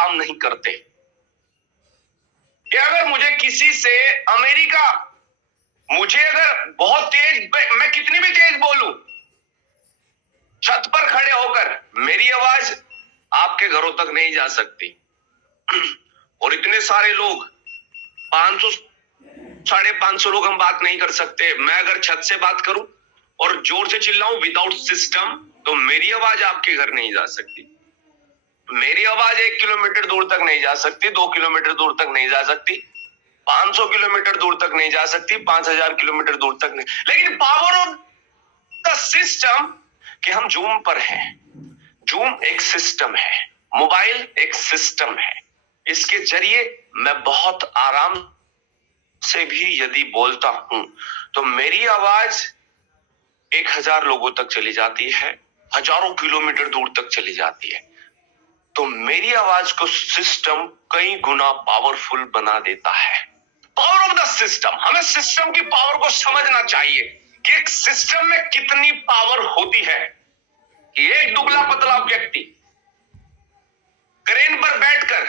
काम नहीं करते। कि अगर मुझे किसी से अमेरिका, मुझे अगर बहुत तेज, मैं कितनी भी तेज बोलूं, छत पर खड़े होकर मेरी आवाज आपके घरों तक नहीं जा सकती। और इतने सारे लोग, 500 550 लोग, हम बात नहीं कर सकते। मैं अगर छत से बात करूं और जोर से चिल्लाऊं विदाउट सिस्टम, तो मेरी आवाज आपके घर नहीं जा सकती। मेरी आवाज 1 किलोमीटर दूर तक नहीं जा सकती, 2 किलोमीटर दूर तक नहीं जा सकती, 500 किलोमीटर दूर तक नहीं जा सकती, 5000 किलोमीटर दूर तक नहीं। लेकिन पावर ऑफ द सिस्टम कि हम जूम पर हैं। जूम एक सिस्टम है, मोबाइल एक सिस्टम है। इसके जरिए मैं बहुत आराम से भी यदि बोलता हूं तो मेरी आवाज 1000 लोगों तक चली जाती है, हजारों किलोमीटर दूर तक चली जाती है। तो मेरी आवाज को सिस्टम कई गुना पावरफुल बना देता है। पावर ऑफ द सिस्टम, हमें सिस्टम की पावर को समझना चाहिए कि एक सिस्टम में कितनी पावर होती है। कि एक दुबला पतला व्यक्ति क्रेन पर बैठकर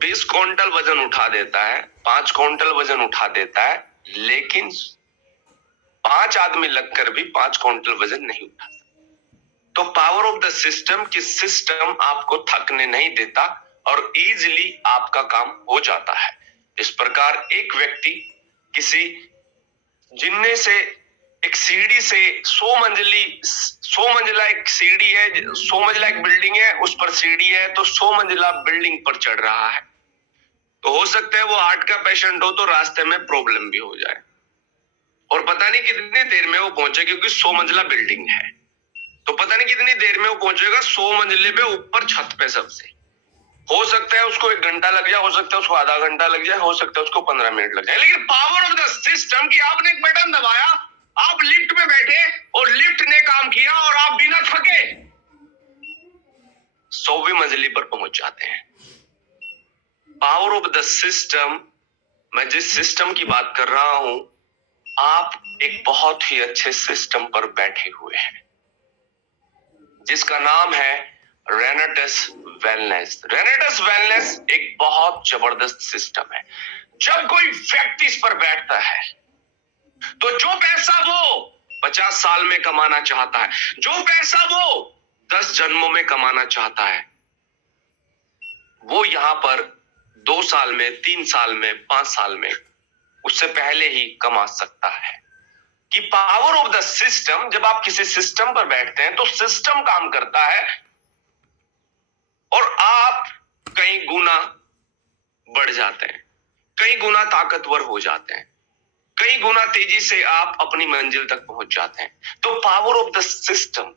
20 क्विंटल वजन उठा देता है, 5 क्विंटल वजन उठा देता है, लेकिन 5 आदमी लगकर भी 5 क्विंटल वजन नहीं उठा सकता। तो पावर ऑफ द सिस्टम कि सिस्टम आपको थकने नहीं देता और इजीली आपका काम हो जाता है। इस प्रकार एक व्यक्ति किसी जिनने से एक सीढ़ी से 100 मंजिला एक सीढ़ी है, 100 मंजिला एक बिल्डिंग है, उस पर सीढ़ी है, तो 100 मंजिला बिल्डिंग पर चढ़ रहा है। तो हो सकता है वो हार्ट का पेशेंट हो तो रास्ते में प्रॉब्लम भी हो जाए और पता नहीं कितनी देर में वो पहुंचे, क्योंकि 100 मंजिला बिल्डिंग है तो पता नहीं कितनी देर में वो पहुंचेगा 100 मंजिले पे ऊपर छत पे। सबसे हो सकता है उसको 1 घंटा लग जाए, हो सकता है उसको आधा घंटा लग जाए, हो सकता है उसको 15 मिनट लग जाए। लेकिन पावर ऑफ द सिस्टम कि आपने एक बटन दबाया, आप लिफ्ट में बैठे और लिफ्ट ने काम किया और आप बिना थके 100वीं मंजिली पर पहुंच जाते हैं। पावर ऑफ द सिस्टम, मैं जिस सिस्टम की बात कर रहा हूं, आप एक बहुत ही अच्छे सिस्टम पर बैठे हुए हैं जिसका नाम है रेनेटस वेलनेस। रेनेटस वेलनेस एक बहुत जबरदस्त सिस्टम है। जब कोई व्यक्ति इस पर बैठता है तो जो पैसा वो 50 साल में कमाना चाहता है, जो पैसा वो 10 जन्मों में कमाना चाहता है, वो यहां पर 2 साल में, 3 साल में, 5 साल में, उससे पहले ही कमा सकता है। कि पावर ऑफ द सिस्टम, जब आप किसी सिस्टम पर बैठते हैं तो सिस्टम काम करता है और आप कई गुना बढ़ जाते हैं, कई गुना ताकतवर हो जाते हैं, कई गुना तेजी से आप अपनी मंजिल तक पहुंच जाते हैं। तो पावर ऑफ द सिस्टम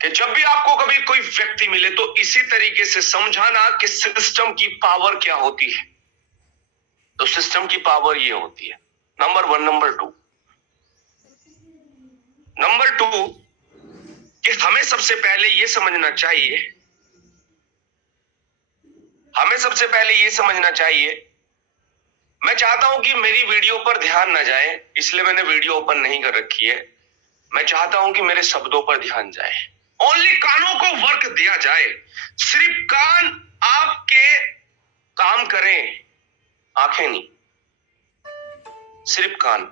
कि जब भी आपको कभी कोई व्यक्ति मिले तो इसी तरीके से समझाना कि सिस्टम की पावर क्या होती है। तो सिस्टम की पावर ये होती है, नंबर 1। नंबर 2 कि हमें सबसे पहले ये समझना चाहिए, मैं चाहता हूं कि मेरी वीडियो पर ध्यान ना जाए, इसलिए मैंने वीडियो ओपन नहीं कर रखी है। मैं चाहता हूं कि मेरे शब्दों पर ध्यान जाए, ओनली कानों को वर्क दिया जाए। सिर्फ कान आपके काम करें, आंखें नहीं, सिर्फ कान।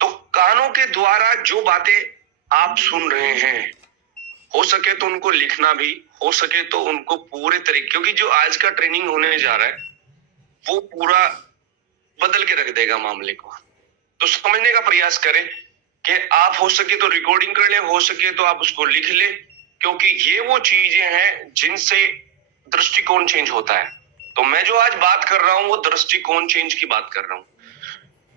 तो कानों के द्वारा जो बातें आप सुन रहे हैं, हो सके तो उनको लिखना भी, हो सके तो उनको पूरे तरीके, क्योंकि जो आज का ट्रेनिंग होने जा रहा है वो पूरा बदल के रख देगा मामले को। तो समझने का प्रयास करें कि आप हो सके तो रिकॉर्डिंग कर लें, हो सके तो आप उसको लिख लें, क्योंकि ये वो चीजें हैं जिनसे दृष्टिकोण चेंज होता है। तो मैं जो आज बात कर रहा हूं वो दृष्टिकोण चेंज की बात कर रहा हूं।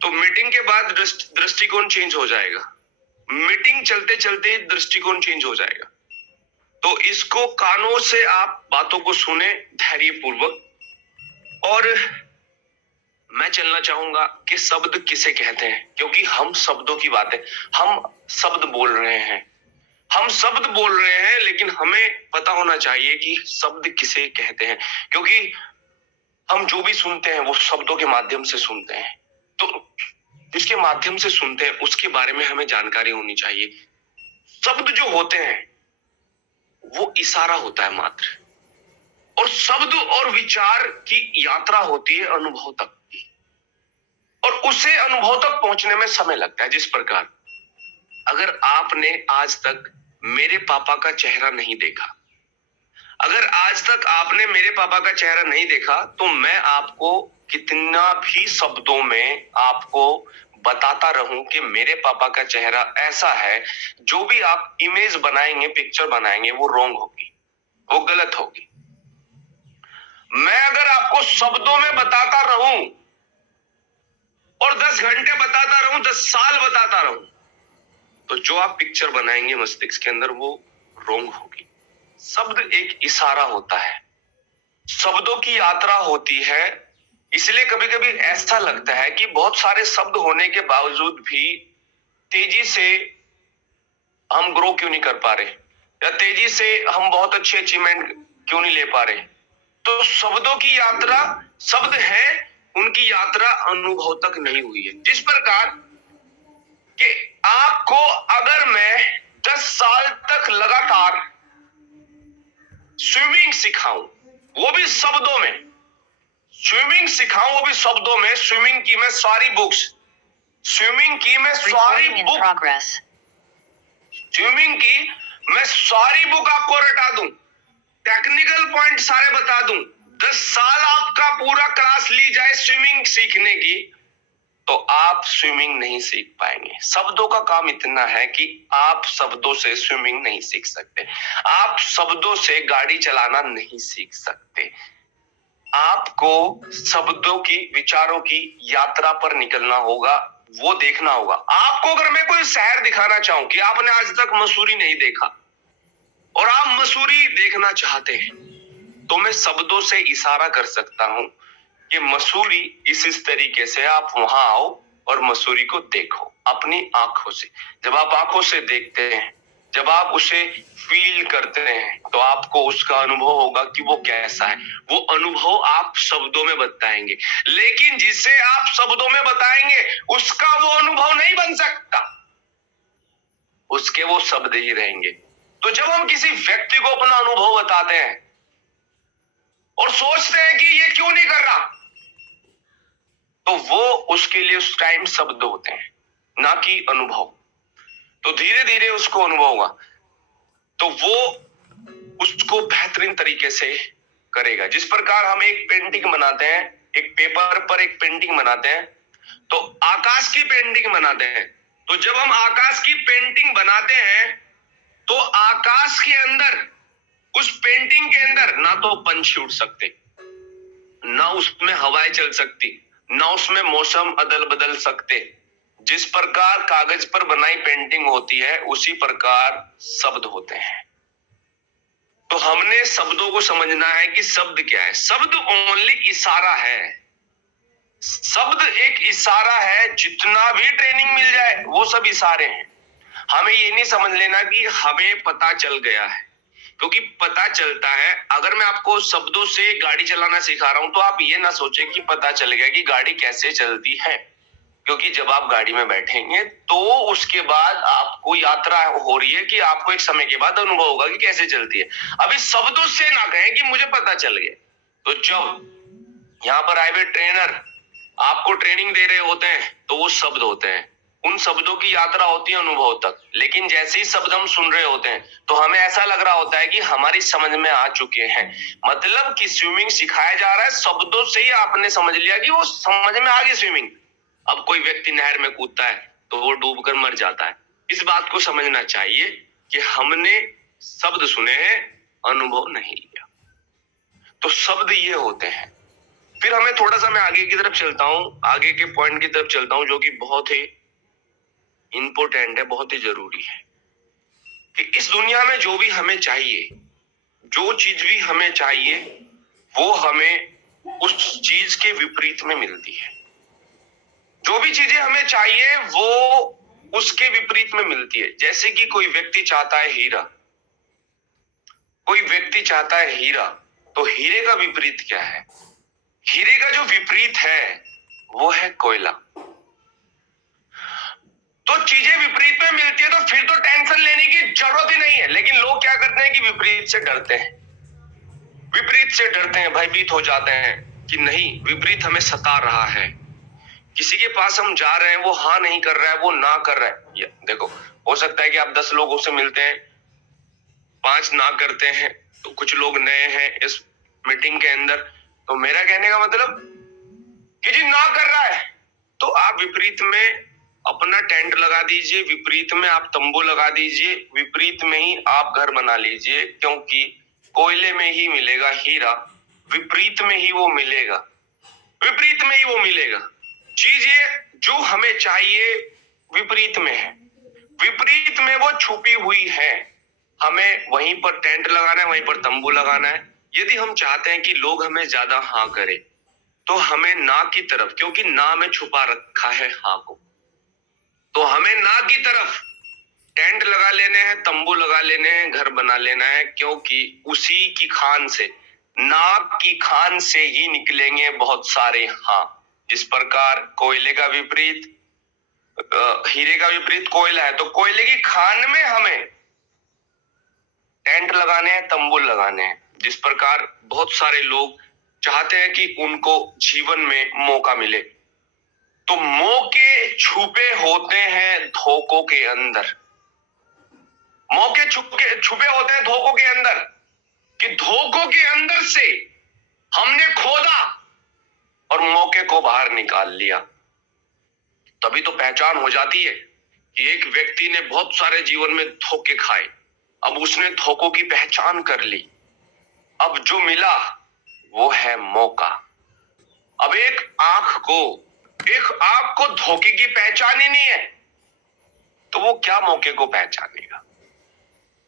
तो मीटिंग के बाद दृष्टिकोण चेंज हो जाएगा, मीटिंग चलते चलते दृष्टिकोण चेंज हो जाएगा। तो इसको कानों से आप बातों को सुने धैर्यपूर्वक। और मैं चलना चाहूंगा कि शब्द किसे कहते हैं, क्योंकि हम शब्दों की बातें, हम शब्द बोल रहे हैं, लेकिन हमें पता होना चाहिए कि शब्द किसे कहते हैं, क्योंकि हम जो भी सुनते हैं वो शब्दों के माध्यम से सुनते हैं। तो जिसके माध्यम से सुनते हैं उसके बारे में हमें जानकारी होनी चाहिए। शब्द जो होते हैं वो इशारा होता है मात्र, और शब्द और विचार की यात्रा होती है अनुभव तक की, और उसे अनुभव तक पहुंचने में समय लगता है। जिस प्रकार अगर आपने आज तक मेरे पापा का चेहरा नहीं देखा, अगर आज तक आपने मेरे पापा का चेहरा नहीं देखा, तो मैं आपको कितना भी शब्दों में आपको बताता रहूं कि मेरे पापा का चेहरा ऐसा है, जो भी आप इमेज बनाएंगे, पिक्चर बनाएंगे, वो रॉन्ग होगी, वो गलत होगी। मैं अगर आपको शब्दों में बताता रहूं और 10 घंटे बताता रहूं, 10 साल बताता रहूं, तो जो आप पिक्चर बनाएंगे मस्तिष्क के अंदर, वो रॉन्ग होगी। शब्द एक इशारा होता है, शब्दों की यात्रा होती है। इसलिए कभी कभी ऐसा लगता है कि बहुत सारे शब्द होने के बावजूद भी तेजी से हम ग्रो क्यों नहीं कर पा रहे, या तेजी से हम बहुत अच्छे अचीवमेंट क्यों नहीं ले पा रहे। तो शब्दों की यात्रा, शब्द है, उनकी यात्रा अनुभव तक नहीं हुई है। जिस प्रकार कि आपको अगर मैं 10 साल तक लगातार स्विमिंग सिखाऊं, वो भी शब्दों में, स्विमिंग सिखाऊं वो भी शब्दों में, स्विमिंग की मैं सारी बुक्स, स्विमिंग की मैं सारी बुक, स्विमिंग की मैं सारी बुक आपको रटा दूं, टेक्निकल पॉइंट सारे बता दूं, 10 साल आपका पूरा क्लास ली जाए स्विमिंग सीखने की, तो आप स्विमिंग नहीं सीख पाएंगे। शब्दों का काम इतना है कि आप शब्दों से स्विमिंग नहीं सीख सकते, आप शब्दों से गाड़ी चलाना नहीं सीख सकते। आपको शब्दों की, विचारों की यात्रा पर निकलना होगा, वो देखना होगा। आपको अगर मैं कोई शहर दिखाना चाहूं कि आपने आज तक मसूरी नहीं देखा और आप मसूरी देखना चाहते हैं, तो मैं शब्दों से इशारा कर सकता हूं कि मसूरी इस तरीके से, आप वहां आओ और मसूरी को देखो अपनी आंखों से। जब आप आंखों से देखते हैं, जब आप उसे फील करते हैं, तो आपको उसका अनुभव होगा कि वो कैसा है। वो अनुभव आप शब्दों में बताएंगे, लेकिन जिसे आप शब्दों में बताएंगे उसका वो अनुभव नहीं बन सकता, उसके वो शब्द ही रहेंगे। तो जब हम किसी व्यक्ति को अपना अनुभव बताते हैं और सोचते हैं कि ये क्यों नहीं कर रहा, तो वो उसके लिए उस टाइम शब्द होते हैं, ना कि अनुभव। तो धीरे धीरे उसको अनुभव होगा, तो वो उसको बेहतरीन तरीके से करेगा। जिस प्रकार हम एक पेंटिंग बनाते हैं, एक पेपर पर एक पेंटिंग बनाते हैं, तो आकाश की पेंटिंग बनाते हैं। तो जब हम आकाश की पेंटिंग बनाते हैं, तो आकाश के अंदर, उस पेंटिंग के अंदर ना तो पंछी उड़ सकते, ना उसमें हवाएं चल सकती, ना उसमें मौसम अदल बदल सकते। जिस प्रकार कागज पर बनाई पेंटिंग होती है, उसी प्रकार शब्द होते हैं। तो हमने शब्दों को समझना है कि शब्द क्या है। शब्द ओनली इशारा है, शब्द एक इशारा है। जितना भी ट्रेनिंग मिल जाए वो सब इशारे हैं। हमें ये नहीं समझ लेना कि हमें पता चल गया है, क्योंकि पता चलता है। अगर मैं आपको शब्दों से गाड़ी चलाना सिखा रहा हूं, तो आप ये ना सोचे कि पता चल गया कि गाड़ी कैसे चलती है, क्योंकि जब आप गाड़ी में बैठेंगे तो उसके बाद आपको यात्रा हो रही है कि आपको एक समय के बाद अनुभव होगा कि कैसे चलती है। अभी शब्दों से ना कहें कि मुझे पता चल गया। तो जब यहाँ पर आए हुए ट्रेनर आपको ट्रेनिंग दे रहे होते हैं, तो वो शब्द होते हैं, उन शब्दों की यात्रा होती है अनुभव तक। लेकिन जैसे ही शब्द हम सुन रहे होते हैं, तो हमें ऐसा लग रहा होता है कि हमारी समझ में आ चुके हैं। मतलब कि स्विमिंग सिखाया जा रहा है, शब्दों से ही आपने समझ लिया कि वो समझ में आ गई स्विमिंग। अब कोई व्यक्ति नहर में कूदता है तो वो डूबकर मर जाता है। इस बात को समझना चाहिए कि हमने शब्द सुने हैं, अनुभव नहीं लिया। तो शब्द ये होते हैं। फिर हमें थोड़ा सा, मैं आगे की तरफ चलता हूं, आगे के पॉइंट की तरफ चलता हूं, जो कि बहुत ही इंपॉर्टेंट है, बहुत ही जरूरी है। कि इस दुनिया में जो भी हमें चाहिए, जो चीज भी हमें चाहिए, वो हमें उस चीज के विपरीत में मिलती है। जो भी चीजें हमें चाहिए वो उसके विपरीत में मिलती है। जैसे कि कोई व्यक्ति चाहता है हीरा, कोई व्यक्ति चाहता है हीरा, तो हीरे का विपरीत क्या है? हीरे का जो विपरीत है वो है कोयला। तो चीजें विपरीत में मिलती है, तो फिर तो टेंशन लेने की जरूरत ही नहीं है। लेकिन लोग क्या करते हैं कि विपरीत से डरते हैं। विपरीत से डरते हैं, भयभीत हो जाते हैं कि नहीं, विपरीत हमें सता रहा है। किसी के पास हम जा रहे हैं, वो हाँ नहीं कर रहा है, वो ना कर रहा है। ये देखो, हो सकता है कि आप 10 लोगों से मिलते हैं, 5 ना करते हैं, तो कुछ लोग नए हैं इस मीटिंग के अंदर। तो मेरा कहने का मतलब कि जी ना कर रहा है, तो आप विपरीत में अपना टेंट लगा दीजिए, विपरीत में आप तंबू लगा दीजिए, विपरीत में ही आप घर बना लीजिए, क्योंकि कोयले में ही मिलेगा हीरा, विपरीत में ही वो मिलेगा, विपरीत में ही वो मिलेगा। चीजें जो हमें चाहिए विपरीत में है, विपरीत में वो छुपी हुई है। हमें वहीं पर टेंट लगाना है, वहीं पर तंबू लगाना है। यदि हम चाहते हैं कि लोग हमें ज्यादा हाँ करें, तो हमें ना की तरफ, क्योंकि ना में छुपा रखा है हाँ को, तो हमें ना की तरफ टेंट लगा लेने हैं, तंबू लगा लेने हैं, घर बना लेना है, क्योंकि उसी की खान से, नाक की खान से ही निकलेंगे बहुत सारे हाँ। जिस प्रकार कोयले का विपरीत हीरे का विपरीत कोयला है, तो कोयले की खान में हमें टेंट लगाने हैं, तंबू लगाने हैं। जिस प्रकार बहुत सारे लोग चाहते हैं कि उनको जीवन में मौका मिले, तो मौके छुपे होते हैं धोखों के अंदर। मौके छुपे होते हैं धोखों के अंदर, कि धोखों के अंदर से हमने खोदा और मौके को बाहर निकाल लिया। तभी तो पहचान हो जाती है कि एक व्यक्ति ने बहुत सारे जीवन में धोखे खाए, अब उसने धोखों की पहचान कर ली, अब जो मिला वो है मौका। अब एक आंख को धोखे की पहचान ही नहीं है, तो वो क्या मौके को पहचानेगा,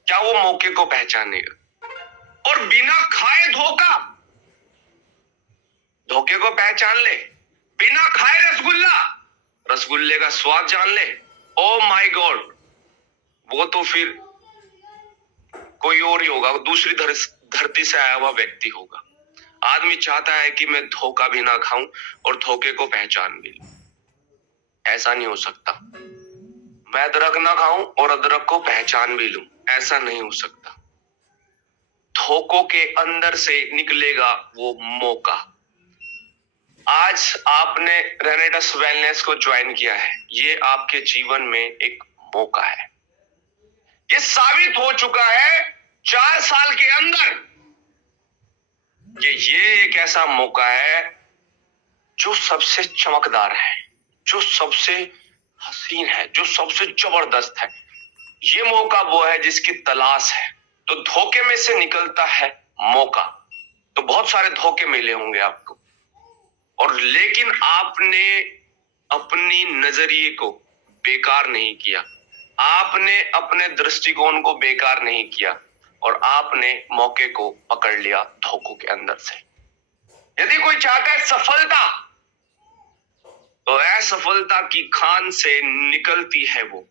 क्या वो मौके को पहचानेगा? और बिना खाए धोखे को पहचान ले, बिना खाए रसगुल्ले का स्वाद जान ले, ओ माय गॉड, वो तो फिर कोई और ही होगा, दूसरी धरती से आया हुआ व्यक्ति होगा। आदमी चाहता है कि मैं धोखा भी ना खाऊं और धोखे को पहचान भी लूं। ऐसा नहीं हो सकता। मैं अदरक ना खाऊं और अदरक को पहचान भी लूं, ऐसा नहीं हो सकता। धोखों के अंदर से निकलेगा वो मौका। आज आपने रेनेडस वेलनेस को ज्वाइन किया है, ये आपके जीवन में एक मौका है। ये साबित हो चुका है 4 साल के अंदर कि ये एक ऐसा मौका है जो सबसे चमकदार है, जो सबसे हसीन है, जो सबसे जबरदस्त है। ये मौका वो है जिसकी तलाश है। तो धोखे में से निकलता है मौका। तो बहुत सारे धोखे मिले होंगे आपको, और लेकिन आपने अपनी नजरिए को बेकार नहीं किया, आपने अपने दृष्टिकोण को बेकार नहीं किया, और आपने मौके को पकड़ लिया धोखों के अंदर से। यदि कोई चाहता है सफलता, तो असफलता की खान से निकलती है वो।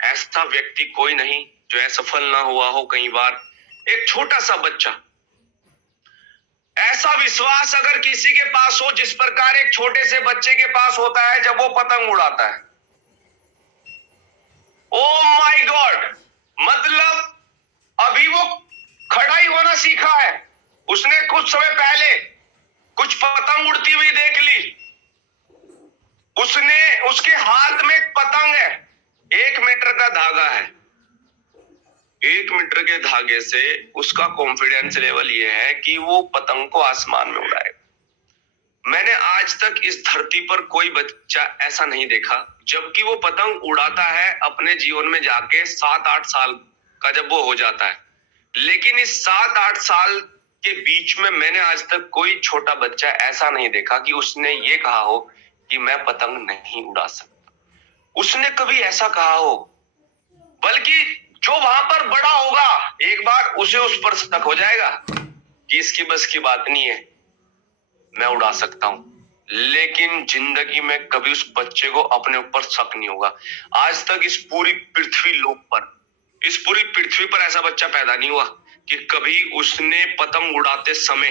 ऐसा व्यक्ति कोई नहीं जो असफल ना हुआ हो कई बार। एक छोटा सा बच्चा, ऐसा विश्वास अगर किसी के पास हो जिस प्रकार एक छोटे से बच्चे के पास होता है जब वो पतंग उड़ाता है, ओ माय गॉड, मतलब अभी वो खड़ा ही होना सीखा है, उसने कुछ समय पहले कुछ पतंग उड़ती हुई देख ली, उसके हाथ में एक पतंग है, 1 मीटर का धागा है, 1 मीटर के धागे से उसका कॉन्फिडेंस लेवल ये है कि वो पतंग को आसमान में उड़ाएगा। मैंने आज तक इस धरती पर कोई बच्चा ऐसा नहीं देखा, जबकि वो पतंग उड़ाता है अपने जीवन में जाके 7-8 साल का जब वो हो जाता है, लेकिन इस 7-8 साल के बीच में मैंने आज तक कोई छोटा बच्चा ऐसा नहीं देखा कि उसने ये कहा हो कि मैं पतंग नहीं उड़ा सकता। उसने कभी ऐसा कहा हो, बल्कि जो वहां पर बड़ा होगा एक बार उसे उस पर शक हो जाएगा कि इसकी बस की बात नहीं है, मैं उड़ा सकता हूं। लेकिन जिंदगी में कभी उस बच्चे को अपने ऊपर शक नहीं होगा। आज तक इस पूरी पृथ्वी पर ऐसा बच्चा पैदा नहीं हुआ कि कभी उसने पतंग उड़ाते समय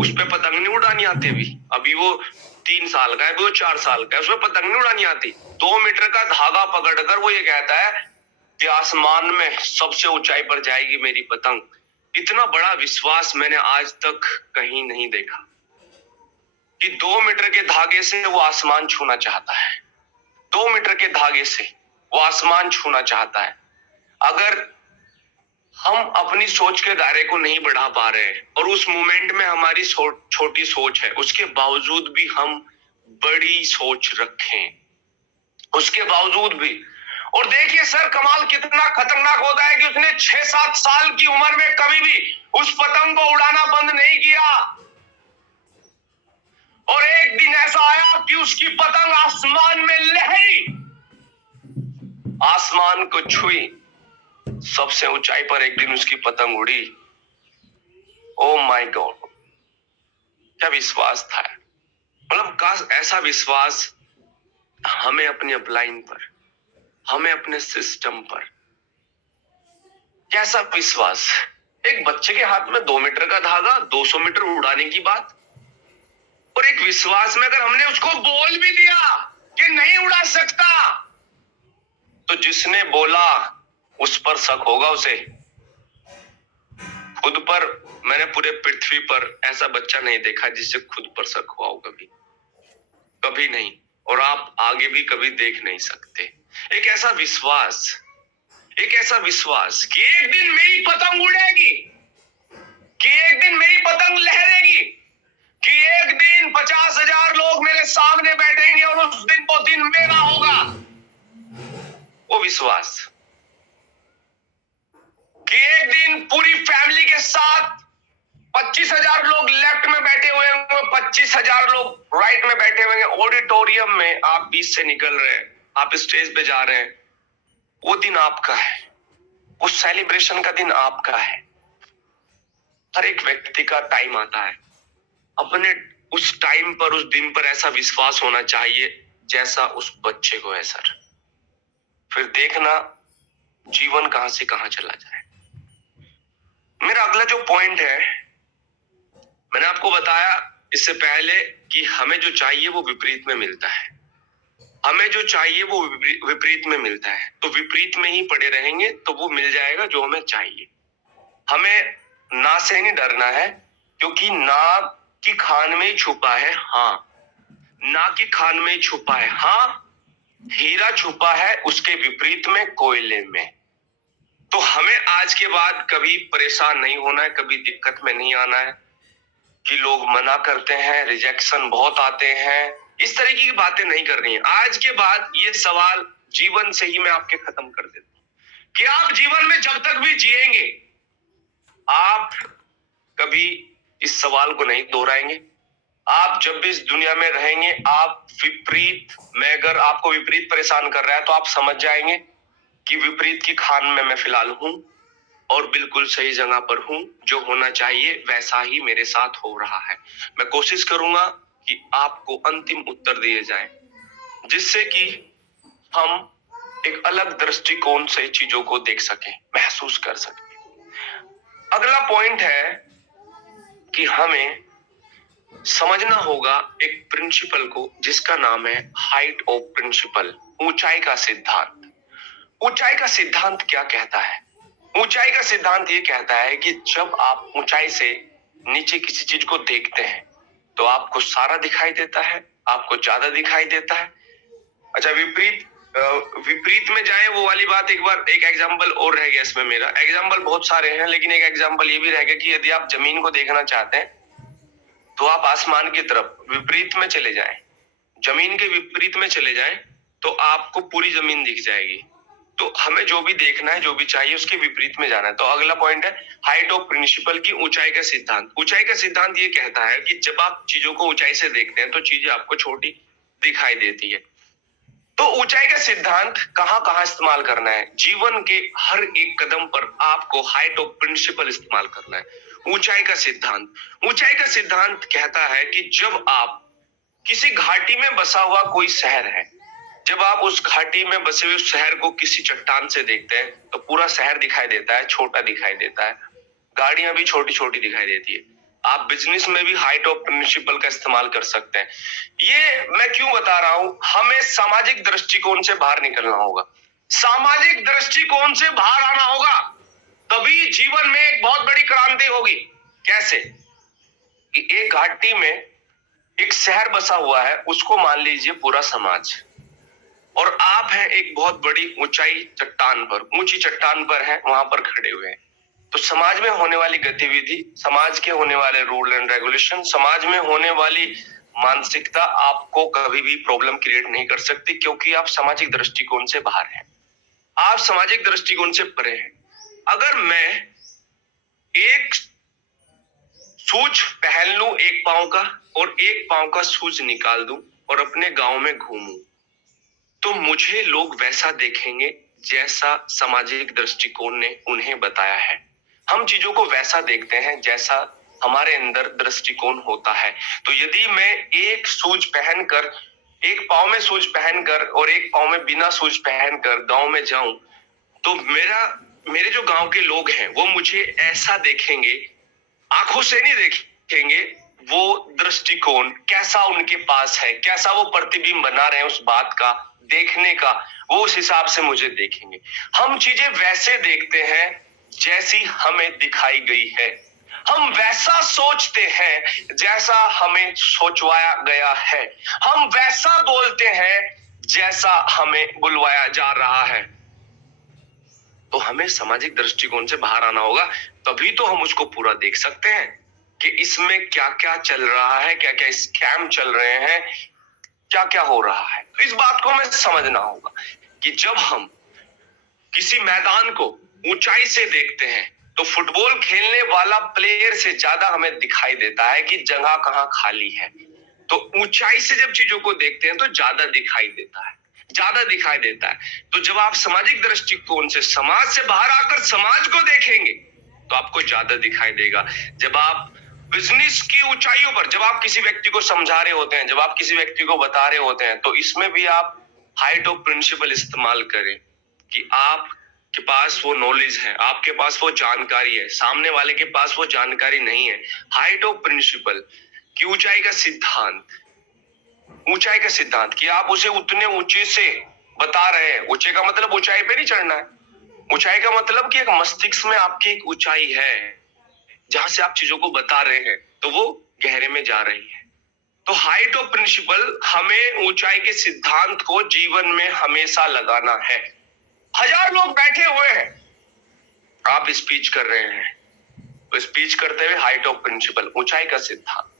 उस पे पतंग नहीं उड़ानी आती। अभी वो 3 साल का है, वो 4 साल का है, उसमें पतंग नहीं उड़ानी आती। 2 मीटर का धागा पकड़कर वो ये कहता है कि आसमान में सबसे ऊंचाई पर जाएगी मेरी पतंग, इतना बड़ा विश्वास मैंने आज तक कहीं नहीं देखा कि 2 मीटर के धागे से वो आसमान छूना चाहता है। 2 मीटर के धागे से वो आसमान छूना चाहता है। अगर हम अपनी सोच के दायरे को नहीं बढ़ा पा रहे और उस मोमेंट में हमारी छोटी सोच है, उसके बावजूद भी हम बड़ी सोच रखें, उसके बावजूद भी। और देखिए सर, कमाल कितना खतरनाक होता है कि उसने 6-7 साल की उम्र में कभी भी उस पतंग को उड़ाना बंद नहीं किया। और एक दिन ऐसा आया कि उसकी पतंग आसमान में लहरी, आसमान को छुई, सबसे ऊंचाई पर एक दिन उसकी पतंग उड़ी। ओ माय गॉड, क्या विश्वास था। मतलब काश ऐसा विश्वास हमें अपनी अपलाइन पर, हमें अपने सिस्टम पर, कैसा विश्वास। एक बच्चे के हाथ में 2 मीटर का धागा, 200 मीटर उड़ाने की बात, और एक विश्वास में अगर हमने उसको बोल भी दिया कि नहीं उड़ा सकता, तो जिसने बोला उस पर शक होगा उसे। खुद पर मैंने पूरे पृथ्वी पर ऐसा बच्चा नहीं देखा जिससे खुद पर शक हुआ हो कभी, कभी नहीं, और आप आगे भी कभी देख नहीं सकते। एक ऐसा विश्वास, एक ऐसा विश्वास कि एक दिन मेरी पतंग उड़ेगी, कि एक दिन मेरी पतंग लहरेगी, कि एक दिन 50,000 लोग मेरे सामने बैठेंगे और उस दिन वो दिन मेरा होगा। वो विश्वास कि एक दिन पूरी फैमिली के साथ 25,000 लोग लेफ्ट में बैठे हुए होंगे, 25,000 लोग राइट में बैठे हुए हैं। ऑडिटोरियम में आप बीच से निकल रहे हैं, आप स्टेज पे जा रहे हैं, वो दिन आपका है, उस सेलिब्रेशन का दिन आपका है। हर एक व्यक्ति का टाइम आता है, अपने उस टाइम पर, उस दिन पर ऐसा विश्वास होना चाहिए जैसा उस बच्चे को है सर। फिर देखना जीवन कहां से कहां चला जाए। मेरा अगला जो पॉइंट है, मैंने आपको बताया इससे पहले कि हमें जो चाहिए वो विपरीत में मिलता है, हमें जो चाहिए वो विपरीत में मिलता है। तो विपरीत में ही पड़े रहेंगे तो वो मिल जाएगा जो हमें चाहिए। हमें ना से नहीं डरना है, क्योंकि ना की खान में ही छुपा है हाँ, ना की खान में ही छुपा है हाँ, हीरा छुपा है उसके विपरीत में, कोयले में। तो हमें आज के बाद कभी परेशान नहीं होना है, कभी दिक्कत में नहीं आना है कि लोग मना करते हैं, रिजेक्शन बहुत आते हैं, इस तरीके की बातें नहीं करनी है। आज के बाद ये सवाल जीवन से ही मैं आपके खत्म कर देता हूं कि आप जीवन में जब तक भी जिएंगे, आप कभी इस सवाल को नहीं दोहराएंगे। आप जब भी इस दुनिया में रहेंगे, आप विपरीत में, अगर आपको विपरीत परेशान कर रहा है तो आप समझ जाएंगे कि विपरीत की खान में मैं फिलहाल हूं और बिल्कुल सही जगह पर हूं। जो होना चाहिए वैसा ही मेरे साथ हो रहा है। मैं कोशिश करूंगा कि आपको अंतिम उत्तर दिए जाएं, जिससे कि हम एक अलग दृष्टिकोण से चीजों को देख सकें, महसूस कर सकें। अगला पॉइंट है कि हमें समझना होगा एक प्रिंसिपल को, जिसका नाम है हाइट ऑफ प्रिंसिपल, ऊंचाई का सिद्धांत। ऊंचाई का सिद्धांत क्या कहता है? ऊंचाई का सिद्धांत ये कहता है कि जब आप ऊंचाई से नीचे किसी चीज को देखते हैं तो आपको सारा दिखाई देता है, आपको ज्यादा दिखाई देता है। अच्छा, विपरीत में जाए वो वाली बात, एक बार एक एग्जांपल और रह गया इसमें। मेरा एग्जांपल बहुत सारे हैं, लेकिन एक एग्जांपल ये भी रह गया कि यदि आप जमीन को देखना चाहते हैं तो आप आसमान की तरफ विपरीत में चले जाएं, जमीन के विपरीत में चले जाएं तो आपको पूरी जमीन दिख जाएगी। तो हमें जो भी देखना है, जो भी चाहिए, उसके विपरीत में जाना है। तो अगला पॉइंट है हाइट ऑफ प्रिंसिपल की ऊंचाई का सिद्धांत। ऊंचाई का सिद्धांत ये कहता है कि जब आप चीजों को ऊंचाई से देखते हैं तो चीजें आपको छोटी दिखाई देती है। तो ऊंचाई का सिद्धांत कहां कहां इस्तेमाल करना है? जीवन के हर एक कदम पर आपको हाइट ऑफ प्रिंसिपल इस्तेमाल करना है। ऊंचाई का सिद्धांत, ऊंचाई का सिद्धांत कहता है कि जब आप किसी घाटी में बसा हुआ कोई शहर है, जब आप उस घाटी में बसे हुए शहर को किसी चट्टान से देखते हैं तो पूरा शहर दिखाई देता है, छोटा दिखाई देता है, गाड़ियां भी छोटी छोटी दिखाई देती है। आप बिजनेस में भी हाइट ऑफ प्रिंसिपल का इस्तेमाल कर सकते हैं। ये मैं क्यों बता रहा हूं? हमें सामाजिक दृष्टिकोण से बाहर निकलना होगा, सामाजिक दृष्टिकोण से बाहर आना होगा। तभी जीवन में एक बहुत बड़ी क्रांति होगी। कैसे कि एक घाटी में एक शहर बसा हुआ है, उसको मान लीजिए पूरा समाज, और आप हैं एक बहुत बड़ी ऊंचाई चट्टान पर, ऊंची चट्टान पर हैं, वहां पर खड़े हुए हैं। तो समाज में होने वाली गतिविधि, समाज के होने वाले रूल एंड रेगुलेशन, समाज में होने वाली मानसिकता आपको कभी भी प्रॉब्लम क्रिएट नहीं कर सकती, क्योंकि आप सामाजिक दृष्टिकोण से बाहर हैं, आप सामाजिक दृष्टिकोण से परे हैं। अगर मैं एक शूज पहन लूं एक पांव का और एक पांव का शूज निकाल दूं और अपने गांव में घूमूं, तो मुझे लोग वैसा देखेंगे जैसा सामाजिक दृष्टिकोण ने उन्हें बताया है। हम चीजों को वैसा देखते हैं जैसा हमारे अंदर दृष्टिकोण होता है। तो यदि मैं एक शूज पहनकर, एक पांव में शूज पहनकर और एक पांव में बिना शूज पहनकर गांव में जाऊं, तो मेरे जो गांव के लोग हैं वो मुझे ऐसा देखेंगे, आंखों से नहीं देखेंगे, वो दृष्टिकोण कैसा उनके पास है, कैसा वो प्रतिबिंब बना रहे हैं उस बात का, देखने का, वो उस हिसाब से मुझे देखेंगे। हम चीजें वैसे देखते हैं जैसी हमें दिखाई गई है, हम वैसा सोचते हैं जैसा हमें सोचवाया गया है, हम वैसा बोलते हैं जैसा हमें बुलवाया जा रहा है। तो हमें सामाजिक दृष्टिकोण से बाहर आना होगा, तभी तो हम उसको पूरा देख सकते हैं कि इसमें क्या क्या चल रहा है, क्या क्या स्कैम चल रहे हैं, क्या क्या हो रहा है। तो इस बात को हमें समझना होगा कि जब हम किसी मैदान को ऊंचाई से देखते हैं तो फुटबॉल खेलने वाला प्लेयर से ज्यादा हमें दिखाई देता है कि जगह कहाँ खाली है। तो ऊंचाई से जब चीजों को देखते हैं तो ज्यादा दिखाई देता है, ज्यादा दिखाई देता है। तो जब आप सामाजिक दृष्टिकोण से, समाज से बाहर आकर समाज को देखेंगे तो आपको ज्यादा दिखाई देगा। जब आप बिजनेस की ऊंचाइयों पर, जब आप किसी व्यक्ति को समझा रहे होते हैं, जब आप किसी व्यक्ति को बता रहे होते हैं, तो इसमें भी आप हाइट ऑफ प्रिंसिपल इस्तेमाल करें कि आप के पास वो नॉलेज है, आपके पास वो जानकारी है, सामने वाले के पास वो जानकारी नहीं है। हाइट ऑफ प्रिंसिपल की ऊंचाई का सिद्धांत, ऊंचाई का सिद्धांत कि आप उसे उतने ऊंचे से बता रहे हैं। ऊंचे का मतलब ऊंचाई पे नहीं चढ़ना है, ऊंचाई का मतलब कि एक मस्तिष्क में आपकी एक ऊंचाई है जहां से आप चीजों को बता रहे हैं तो वो गहरे में जा रही है। तो हाइट ऑफ प्रिंसिपल हमें ऊंचाई के सिद्धांत को जीवन में हमेशा लगाना है। 1000 लोग बैठे हुए हैं, आप स्पीच कर रहे हैं, तो स्पीच करते हुए हाइट ऑफ प्रिंसिपल, ऊंचाई का सिद्धांत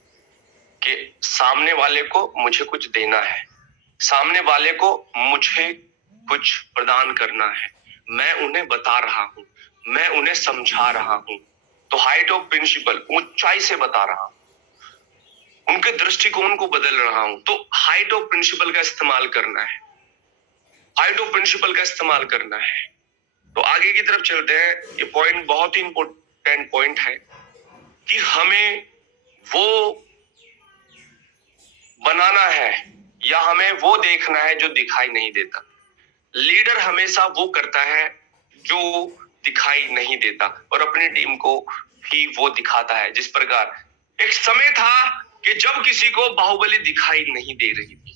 कि सामने वाले को मुझे कुछ देना है, सामने वाले को मुझे कुछ प्रदान करना है, मैं उन्हें बता रहा हूं, मैं उन्हें समझा रहा हूं। तो हाइट ऑफ प्रिंसिपल, ऊंचाई से बता रहा हूं, उनके दृष्टिकोण को बदल रहा हूं। तो हाइट ऑफ प्रिंसिपल का इस्तेमाल करना है, हाइट ऑफ प्रिंसिपल का इस्तेमाल करना है। तो आगे की तरफ चलते हैं। ये पॉइंट बहुत ही इंपॉर्टेंट पॉइंट है कि हमें वो बनाना है या हमें वो देखना है जो दिखाई नहीं देता। लीडर हमेशा वो करता है जो दिखाई नहीं देता और अपनी टीम को ही वो दिखाता है। जिस प्रकार एक समय था कि जब किसी को बाहुबली दिखाई नहीं दे रही थी,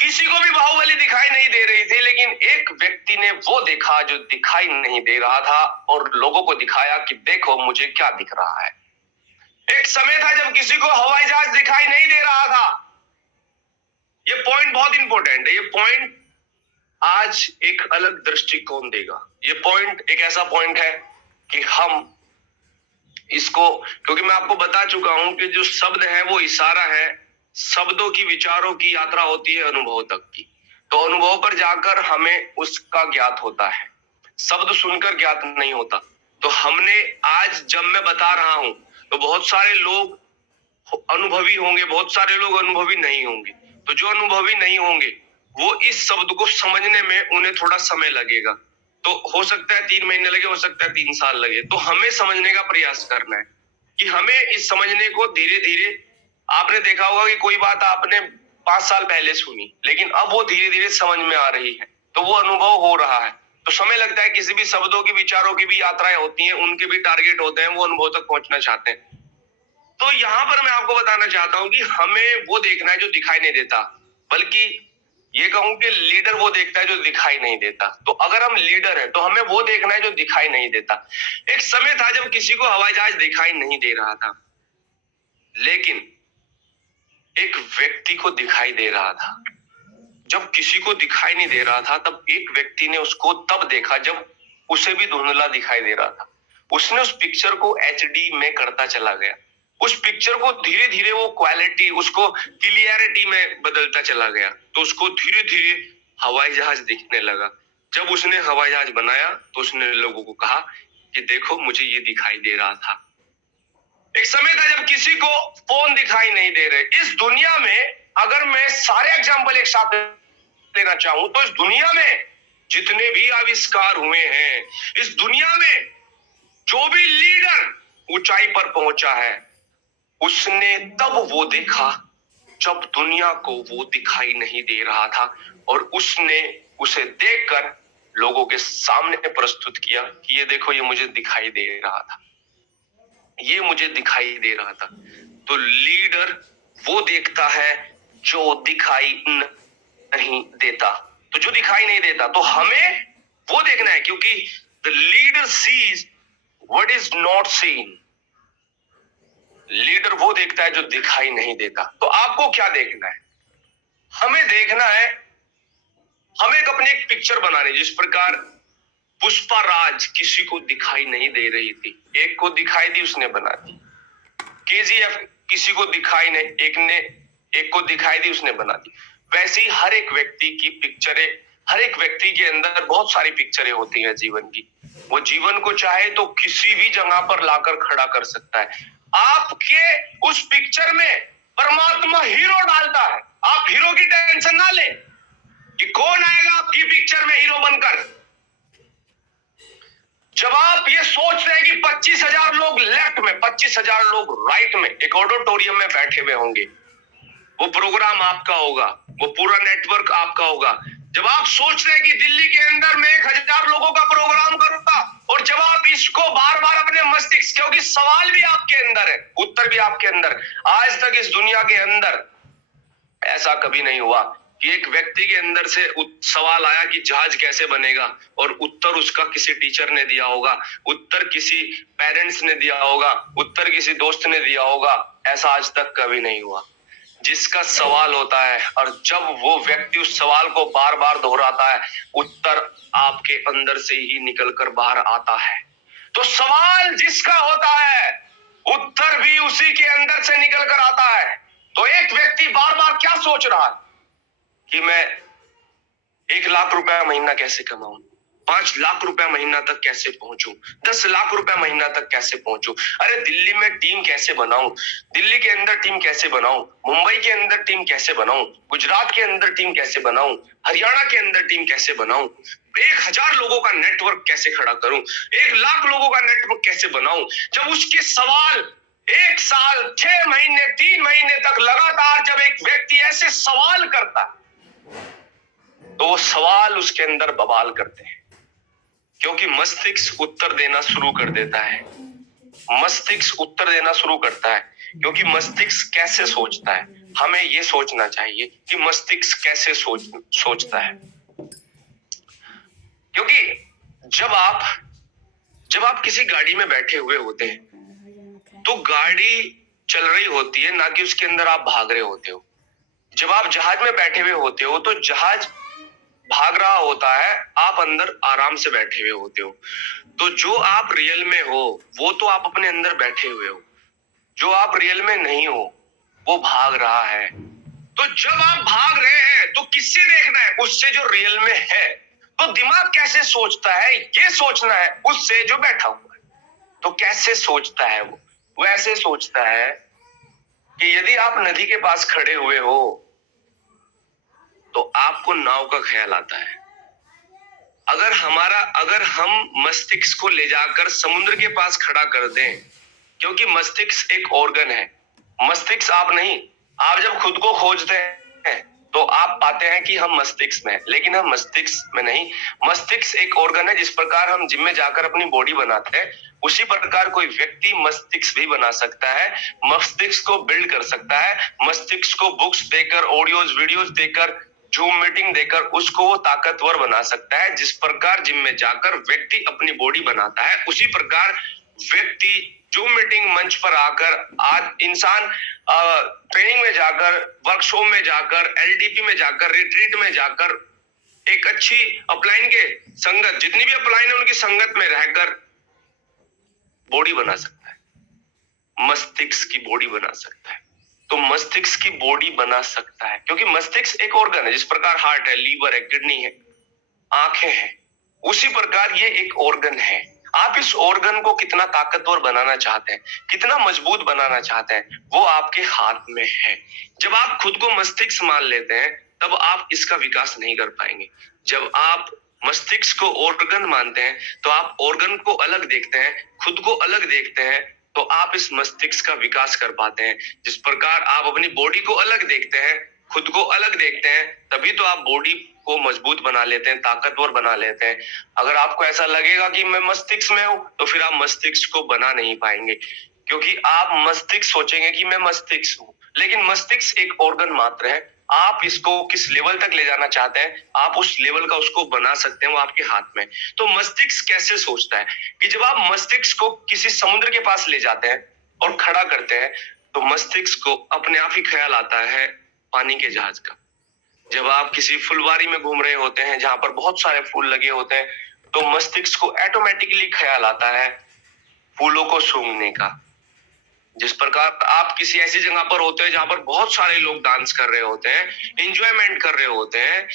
किसी को भी बाहुबली दिखाई नहीं दे रही थी, लेकिन एक व्यक्ति ने वो देखा जो दिखाई नहीं दे रहा था और लोगों को दिखाया कि देखो मुझे क्या दिख रहा है। एक समय था जब किसी को हवाई जहाज दिखाई नहीं दे रहा था। ये पॉइंट बहुत इंपॉर्टेंट है। ये पॉइंट आज एक अलग दृष्टिकोण देगा। ये पॉइंट एक ऐसा पॉइंट है कि हम इसको, क्योंकि मैं आपको बता चुका हूं कि जो शब्द है वो इशारा है, शब्दों की, विचारों की यात्रा होती है अनुभव तक की। तो अनुभव पर जाकर हमें उसका ज्ञात होता है, शब्द सुनकर ज्ञात नहीं होता। तो हमने आज जब मैं बता रहा हूं तो बहुत सारे लोग अनुभवी होंगे, बहुत सारे लोग अनुभवी नहीं होंगे। तो जो अनुभवी नहीं होंगे वो इस शब्द को समझने में उन्हें थोड़ा समय लगेगा। तो हो सकता है 3 महीने लगे, हो सकता है 3 साल लगे। तो हमें समझने का प्रयास करना है कि हमें इस समझने को धीरे धीरे, आपने देखा होगा कि कोई बात आपने 5 साल पहले सुनी लेकिन अब वो धीरे धीरे समझ में आ रही है, तो वो अनुभव हो रहा है। तो समय लगता है, किसी भी शब्दों की, विचारों की भी यात्राएं होती हैं, उनके भी टारगेट होते हैं, वो अनुभव तक पहुंचना चाहते हैं। तो यहां पर मैं आपको बताना चाहता हूं कि हमें वो देखना है जो दिखाई नहीं देता, बल्कि ये कहूं कि लीडर वो देखता है जो दिखाई नहीं देता। तो अगर हम लीडर हैं तो हमें वो देखना है जो दिखाई नहीं देता। एक समय था जब किसी को हवाई जहाज दिखाई नहीं दे रहा था, लेकिन एक व्यक्ति को दिखाई दे रहा था। जब किसी को दिखाई नहीं दे रहा था तब एक व्यक्ति ने उसको तब देखा जब उसे भी धुंधला दिखाई दे रहा था। उसने उस पिक्चर को एचडी में करता चला गया। उस पिक्चर को धीरे धीरे वो क्वालिटी, उसको क्लियरिटी में बदलता चला गया। तो उसको धीरे धीरे हवाई जहाज दिखने लगा। जब उसने हवाई जहाज बनाया तो उसने लोगों को कहा कि देखो मुझे ये दिखाई दे रहा था। एक समय था जब किसी को फोन दिखाई नहीं दे रहे। इस दुनिया में अगर मैं सारे एग्जाम्पल एक साथ लेना चाहूं तो इस दुनिया में जितने भी आविष्कार हुए हैं, इस दुनिया में जो भी लीडर ऊंचाई पर पहुंचा है, उसने तब वो देखा जब दुनिया को वो दिखाई नहीं दे रहा था, और उसने उसे देखकर लोगों के सामने प्रस्तुत किया कि ये देखो, ये मुझे दिखाई दे रहा था, ये मुझे दिखाई दे रहा था। तो लीडर वो देखता है जो दिखाई नहीं देता। तो जो दिखाई नहीं देता, तो हमें वो देखना है, क्योंकि the leader sees what is not seen. Leader वो देखता है जो दिखाई नहीं देता। तो आपको क्या देखना है? हमें देखना है, हमें अपनी एक पिक्चर बनानी, जिस प्रकार पुष्पा राज किसी को दिखाई नहीं दे रही थी, एक को दिखाई दी, उसने बना दी। केजीएफ किसी को दिखाई नहीं, एक को दिखाई दी, उसने बना दी। वैसे ही हर एक व्यक्ति की पिक्चरें, हर एक व्यक्ति के अंदर बहुत सारी पिक्चरें होती हैं जीवन की। वो जीवन को चाहे तो किसी भी जगह पर लाकर खड़ा कर सकता है। आपके उस पिक्चर में परमात्मा हीरो डालता है। आप हीरो की टेंशन ना लें कि कौन आएगा आपकी पिक्चर में हीरो बनकर। जब आप ये सोच रहे हैं कि 25,000 लोग लेफ्ट में, 25,000 लोग राइट में एक ऑडिटोरियम में बैठे हुए होंगे, वो प्रोग्राम आपका होगा, वो पूरा नेटवर्क आपका होगा। जब आप सोच रहे हैं कि दिल्ली के अंदर मैं 1,000 लोगों का प्रोग्राम करूंगा, और जब आप इसको बार बार अपने मस्तिष्क, क्योंकि सवाल भी आपके अंदर है, उत्तर भी आपके अंदर। आज तक इस दुनिया के अंदर ऐसा कभी नहीं हुआ कि एक व्यक्ति के अंदर से सवाल आया कि जहाज कैसे बनेगा, और उत्तर उसका किसी टीचर ने दिया होगा, उत्तर किसी पेरेंट्स ने दिया होगा, उत्तर किसी दोस्त ने दिया होगा। ऐसा आज तक कभी नहीं हुआ। जिसका सवाल होता है, और जब वो व्यक्ति उस सवाल को बार बार दोहराता है, उत्तर आपके अंदर से ही निकलकर बाहर आता है। तो सवाल जिसका होता है, उत्तर भी उसी के अंदर से निकलकर आता है। तो एक व्यक्ति बार बार क्या सोच रहा है कि मैं 1 लाख रुपया महीना कैसे कमाऊं, 5 लाख रुपया महीना तक कैसे पहुंचूं, 10 लाख रुपया महीना तक कैसे पहुंचूं, अरे दिल्ली में टीम कैसे बनाऊं, दिल्ली के अंदर टीम कैसे बनाऊं, मुंबई के अंदर टीम कैसे बनाऊं, गुजरात के अंदर टीम कैसे बनाऊं, हरियाणा के अंदर टीम कैसे बनाऊं, 1,000 लोगों का नेटवर्क कैसे खड़ा करूं, 1 लाख लोगों का नेटवर्क कैसे बनाऊं। जब उसके सवाल 1 साल, 6 महीने, 3 महीने तक लगातार जब एक व्यक्ति ऐसे सवाल करता है, तो वो सवाल उसके अंदर बवाल करते हैं, क्योंकि मस्तिष्क उत्तर देना शुरू कर देता है। मस्तिष्क उत्तर देना शुरू करता है, क्योंकि मस्तिष्क कैसे सोचता है। हमें ये सोचना चाहिए कि मस्तिष्क कैसे सोचता है। क्योंकि जब आप किसी गाड़ी में बैठे हुए होते हैं, तो गाड़ी चल रही होती है, ना कि उसके अंदर आप भाग रहे होते हो। जब आप जहाज में बैठे हुए होते हो, तो जहाज भाग रहा होता है, आप अंदर आराम से बैठे हुए होते हो। तो जो आप रियल में हो, वो तो आप अपने अंदर बैठे हुए हो। जो आप रियल में नहीं हो, वो भाग रहा है। तो जब आप भाग रहे हैं, तो किससे देखना है? उससे जो रियल में है। तो दिमाग कैसे सोचता है? ये सोचना है उससे जो बैठा हुआ है। तो कैसे सोचता है वो ऐसे सोचता है कि यदि आप नदी के पास खड़े हुए हो, तो आपको नाव का ख्याल आता है। अगर हम मस्तिष्क को ले जाकर समुद्र के पास खड़ा कर दें, क्योंकि मस्तिष्क एक ऑर्गन है, मस्तिष्क आप नहीं। आप जब खुद को खोजते हैं तो आप पाते हैं कि हम मस्तिष्क में हैं, लेकिन हम मस्तिष्क में नहीं। मस्तिष्क एक ऑर्गन है। जिस प्रकार हम जिम में जाकर अपनी बॉडी बनाते हैं, उसी प्रकार कोई व्यक्ति मस्तिष्क भी बना सकता है, मस्तिष्क को बिल्ड कर सकता है। मस्तिष्क को बुक्स देकर, ऑडियोज, वीडियोज देकर जूम मीटिंग देकर उसको वो ताकतवर बना सकता है। जिस प्रकार जिम में जाकर व्यक्ति अपनी बॉडी बनाता है, उसी प्रकार व्यक्ति जूम मीटिंग मंच पर आकर आज इंसान ट्रेनिंग में जाकर, वर्कशॉप में जाकर, एलडीपी में जाकर, रिट्रीट में जाकर एक अच्छी अपलाइन के संगत, जितनी भी अपलाइन है उनकी संगत में रहकर बॉडी बना सकता है, मस्तिष्क की बॉडी बना सकता है। तो मस्तिष्क की बॉडी बना सकता है क्योंकि मस्तिष्क एक ऑर्गन है। जिस प्रकार हार्ट है, लीवर है, किडनी है, आंखें हैं, उसी प्रकार ये एक ऑर्गन है। आप इस ऑर्गन को कितना ताकतवर बनाना चाहते हैं, कितना मजबूत बनाना चाहते हैं, वो आपके हाथ में है। जब आप खुद को मस्तिष्क मान लेते हैं तब आप इसका विकास नहीं कर पाएंगे। जब आप मस्तिष्क को ऑर्गन मानते हैं तो आप ऑर्गन को अलग देखते हैं, खुद को अलग देखते हैं, तो आप इस मस्तिष्क का विकास कर पाते हैं। जिस प्रकार आप अपनी बॉडी को अलग देखते हैं, खुद को अलग देखते हैं, तभी तो आप बॉडी को मजबूत बना लेते हैं, ताकतवर बना लेते हैं। अगर आपको ऐसा लगेगा कि मैं मस्तिष्क में हूं, तो फिर आप मस्तिष्क को बना नहीं पाएंगे, क्योंकि आप मस्तिष्क सोचेंगे कि मैं मस्तिष्क हूं, लेकिन मस्तिष्क एक ऑर्गन मात्र है। आप इसको किस लेवल तक ले जाना चाहते हैं, आप उस लेवल का उसको बना सकते हैं, वो आपके हाथ में। तो मस्तिष्क कैसे सोचता है कि जब आप मस्तिष्क को किसी समुद्र के पास ले जाते हैं और खड़ा करते हैं, तो मस्तिष्क को अपने आप ही ख्याल आता है पानी के जहाज का। जब आप किसी फुलवारी में घूम रहे होते हैं जहां पर बहुत सारे फूल लगे होते हैं, तो मस्तिष्क को ऑटोमेटिकली ख्याल आता है फूलों को सूंघने का। जिस प्रकार आप किसी ऐसी जगह पर होते हैं जहां पर बहुत सारे लोग डांस कर रहे होते हैं, एंजॉयमेंट कर रहे होते हैं,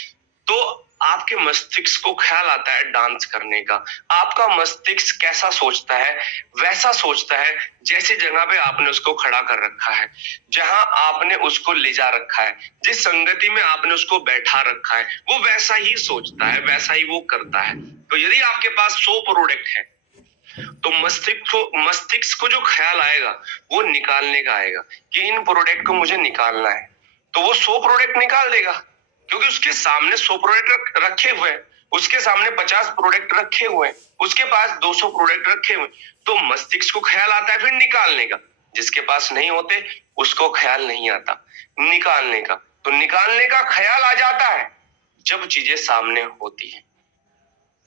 तो आपके मस्तिष्क को ख्याल आता है डांस करने का। आपका मस्तिष्क कैसा सोचता है, वैसा सोचता है जैसी जगह पे आपने उसको खड़ा कर रखा है, जहां आपने उसको ले जा रखा है, जिस संगति में आपने उसको बैठा रखा है, वो वैसा ही सोचता है, वैसा ही वो करता है। तो यदि आपके पास 100 प्रोडक्ट है, तो मस्तिष्क को जो ख्याल आएगा वो निकालने का आएगा कि इन प्रोडक्ट को मुझे निकालना है, तो वो 100 प्रोडक्ट निकाल देगा, क्योंकि उसके सामने 100 प्रोडक्ट रखे हुए हैं, उसके सामने 50 प्रोडक्ट रखे हुए हैं, उसके पास 200 प्रोडक्ट रखे हुए, तो मस्तिष्क को ख्याल आता है फिर निकालने का। जिसके पास नहीं होते उसको ख्याल नहीं आता निकालने का। तो निकालने का ख्याल आ जाता है जब चीजें सामने होती है,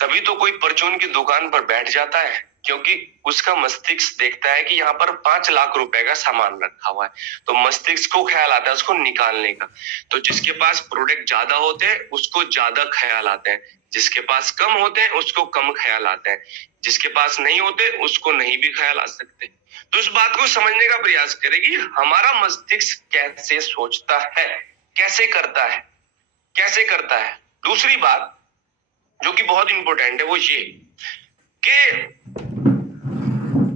तभी तो कोई परचून की दुकान पर बैठ जाता है, क्योंकि उसका मस्तिष्क देखता है कि यहाँ पर 5 लाख रुपए का सामान रखा हुआ है, तो मस्तिष्क को ख्याल आता है उसको निकालने का। तो जिसके पास प्रोडक्ट ज्यादा होते हैं उसको ज्यादा ख्याल आते हैं, जिसके पास कम होते हैं उसको कम ख्याल आते हैं, जिसके पास नहीं होते उसको नहीं भी ख्याल आ सकते। तो इस बात को समझने का प्रयास करें कि हमारा मस्तिष्क कैसे सोचता है, कैसे करता है, कैसे करता है। दूसरी बात जो कि बहुत इंपॉर्टेंट है वो ये कि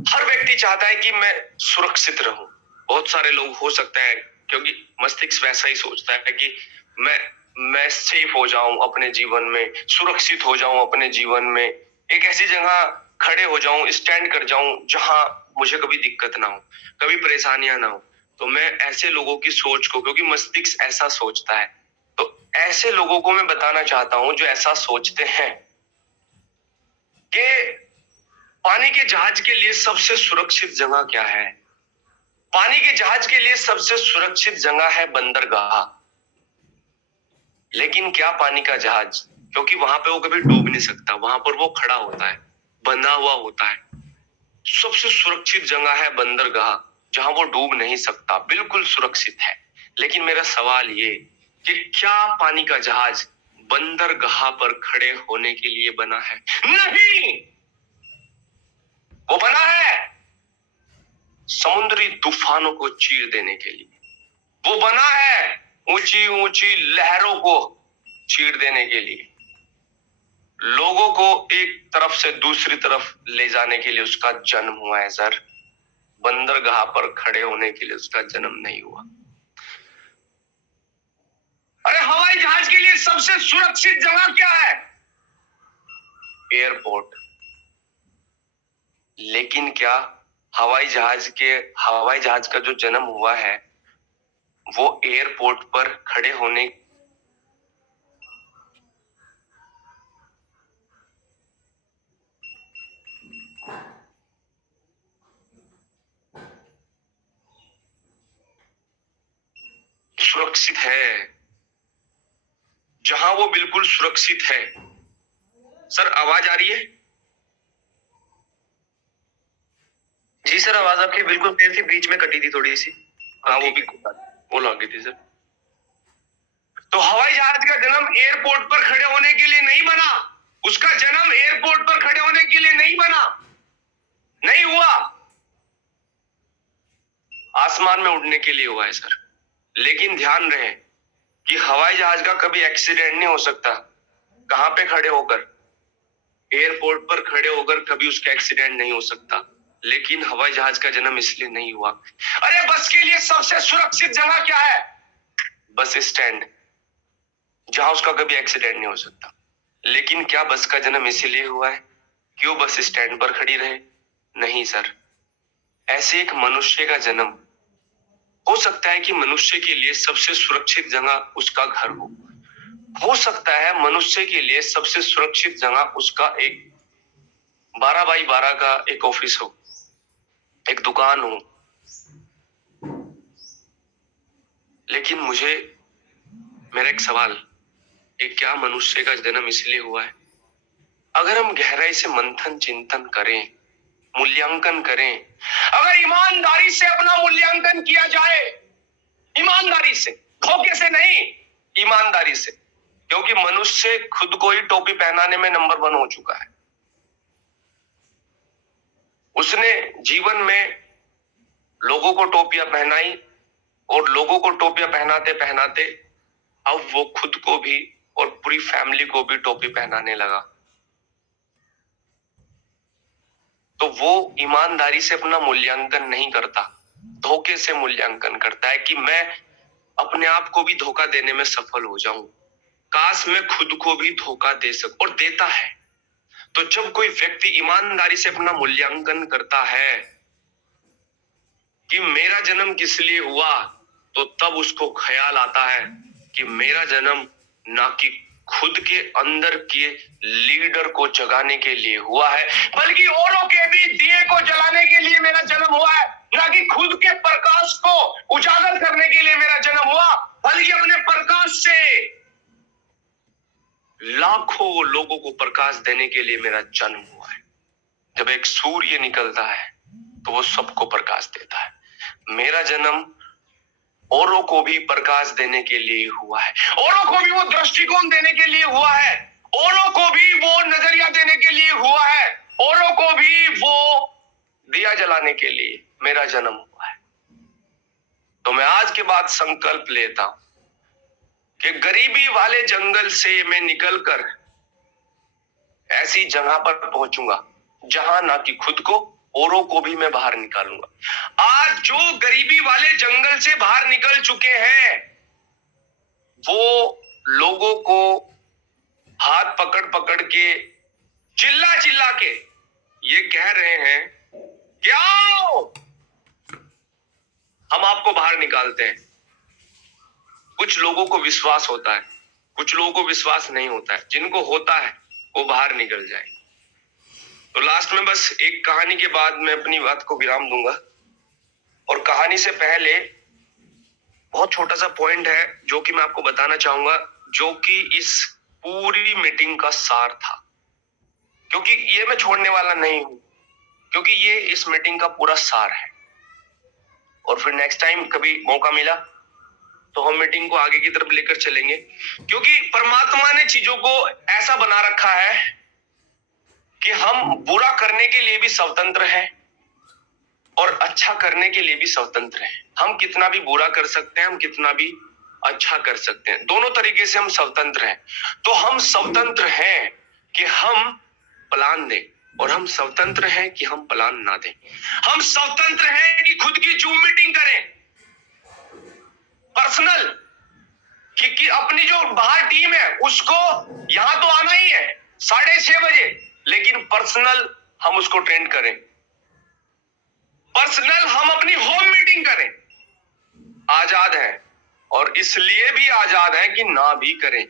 हर व्यक्ति चाहता है कि मैं सुरक्षित रहूं। बहुत सारे लोग हो सकता है, क्योंकि मस्तिष्क वैसा ही सोचता है कि मैं सेफ हो जाऊं अपने जीवन में, सुरक्षित हो जाऊं अपने जीवन में, एक ऐसी जगह खड़े हो जाऊं, स्टैंड कर जाऊं जहां मुझे कभी दिक्कत ना हो, कभी परेशानियां ना हो। तो मैं ऐसे लोगों की सोच को, क्योंकि मस्तिष्क ऐसा सोचता है, तो ऐसे लोगों को मैं बताना चाहता हूं जो ऐसा सोचते हैं कि पानी के जहाज के लिए सबसे सुरक्षित जगह क्या है। पानी के जहाज के लिए सबसे सुरक्षित जगह है बंदरगाह। लेकिन क्या पानी का जहाज, क्योंकि वहां पे वो कभी डूब नहीं सकता, वहां पर वो खड़ा होता है, बंधा हुआ होता है। सबसे सुरक्षित जगह है बंदरगाह, जहां वो डूब नहीं सकता, बिल्कुल सुरक्षित है। लेकिन मेरा सवाल ये कि क्या पानी का जहाज बंदरगाह पर खड़े होने के लिए बना है? नहीं, वो बना है समुद्री तूफानों को चीर देने के लिए। वो बना है ऊंची ऊंची लहरों को चीर देने के लिए। लोगों को एक तरफ से दूसरी तरफ ले जाने के लिए उसका जन्म हुआ है सर। बंदरगाह पर खड़े होने के लिए उसका जन्म नहीं हुआ। अरे हवाई जहाज के लिए सबसे सुरक्षित जगह क्या है? एयरपोर्ट। लेकिन क्या हवाई जहाज का जो जन्म हुआ है वो एयरपोर्ट पर खड़े होने सुरक्षित है? जहां वो बिल्कुल सुरक्षित है। सर आवाज आ रही है? जी सर, आवाज आपकी बिल्कुल क्लियर थी, बीच में कटी थी थोड़ी सी। हाँ वो भी बोल आ गई थी सर। तो हवाई जहाज का जन्म एयरपोर्ट पर खड़े होने के लिए नहीं बना, उसका जन्म एयरपोर्ट पर खड़े होने के लिए नहीं बना, नहीं हुआ, आसमान में उड़ने के लिए हुआ है सर। लेकिन ध्यान रहे कि हवाई जहाज का कभी एक्सीडेंट नहीं हो सकता। कहां पे खड़े होकर? एयरपोर्ट पर खड़े होकर कभी उसका एक्सीडेंट नहीं हो सकता। लेकिन हवाई जहाज का जन्म इसलिए नहीं हुआ। अरे बस के लिए सबसे सुरक्षित जगह क्या है? बस स्टैंड, जहां उसका कभी एक्सीडेंट नहीं हो सकता। लेकिन क्या बस का जन्म इसीलिए हुआ है कि वो बस स्टैंड पर खड़ी रहे? नहीं सर। ऐसे एक मनुष्य का जन्म हो सकता है कि मनुष्य के लिए सबसे सुरक्षित जगह उसका घर हो सकता है मनुष्य के लिए सबसे सुरक्षित जगह उसका एक 12x12 का एक ऑफिस हो, एक दुकान हो। लेकिन मेरा एक सवाल, कि क्या मनुष्य का जन्म इसलिए हुआ है? अगर हम गहराई से मंथन चिंतन करें, मूल्यांकन करें, अगर ईमानदारी से अपना मूल्यांकन किया जाए, ईमानदारी से, धोखे से नहीं, ईमानदारी से, क्योंकि मनुष्य खुद को ही टोपी पहनाने में नंबर 1 हो चुका है। उसने जीवन में लोगों को टोपियां पहनाई और लोगों को टोपियां पहनाते पहनाते अब वो खुद को भी और पूरी फैमिली को भी टोपी पहनाने लगा। तो वो ईमानदारी से अपना मूल्यांकन नहीं करता, धोखे से मूल्यांकन करता है कि मैं अपने आप को भी धोखा देने में सफल हो जाऊं, काश मैं खुद को भी धोखा दे सकूं, और देता है। तो जब कोई व्यक्ति ईमानदारी से अपना मूल्यांकन करता है कि मेरा जन्म किस लिए हुआ, तो तब उसको ख्याल आता है कि मेरा जन्म ना कि खुद के अंदर के लीडर को जगाने के लिए हुआ है, बल्कि औरों के भी दिए को जलाने के लिए मेरा जन्म हुआ है। ना कि खुद के प्रकाश को उजागर करने के लिए मेरा जन्म हुआ, बल्कि अपने प्रकाश से लाखों लोगों को प्रकाश देने के लिए मेरा जन्म हुआ है। जब एक सूर्य निकलता है तो वो सबको प्रकाश देता है। मेरा जन्म औरों को भी प्रकाश देने के लिए हुआ है, औरों को भी वो दृष्टिकोण देने के लिए हुआ है, औरों को भी वो नजरिया देने के लिए हुआ है, औरों को भी वो दिया जलाने के लिए मेरा जन्म हुआ है। तो मैं आज के बाद संकल्प लेता हूं कि गरीबी वाले जंगल से मैं निकलकर ऐसी जगह पर पहुंचूंगा जहां ना कि खुद को, औरों को भी मैं बाहर निकालूंगा। आज जो गरीबी वाले जंगल से बाहर निकल चुके हैं वो लोगों को हाथ पकड़ पकड़ के, चिल्ला चिल्ला के ये कह रहे हैं कि आओ हम आपको बाहर निकालते हैं। कुछ लोगों को विश्वास होता है, कुछ लोगों को विश्वास नहीं होता है। जिनको होता है वो बाहर निकल जाए। तो लास्ट में बस एक कहानी के बाद मैं अपनी बात को विराम दूंगा, और कहानी से पहले बहुत छोटा सा पॉइंट है जो कि मैं आपको बताना चाहूंगा, जो कि इस पूरी मीटिंग का सार था। क्योंकि ये मैं छोड़ने वाला नहीं हूं, क्योंकि ये इस मीटिंग का पूरा सार है। और फिर नेक्स्ट टाइम कभी मौका मिला तो हम मीटिंग को आगे की तरफ लेकर चलेंगे, क्योंकि परमात्मा ने चीजों को ऐसा बना रखा है कि हम बुरा करने के लिए भी स्वतंत्र हैं और अच्छा करने के लिए भी स्वतंत्र हैं। हम कितना भी बुरा कर सकते हैं, हम कितना भी अच्छा कर सकते हैं, दोनों तरीके से हम स्वतंत्र हैं। तो हम स्वतंत्र हैं कि हम प्लान दें, और हम स्वतंत्र हैं कि हम प्लान ना दें। हम स्वतंत्र हैं कि खुद की जूम मीटिंग करें पर्सनल, कि अपनी जो बाहर टीम है उसको यहां तो आना ही है 6:30 बजे, लेकिन पर्सनल हम उसको ट्रेंड करें, पर्सनल हम अपनी होम मीटिंग करें। आजाद है, और इसलिए भी आजाद है कि ना भी करें।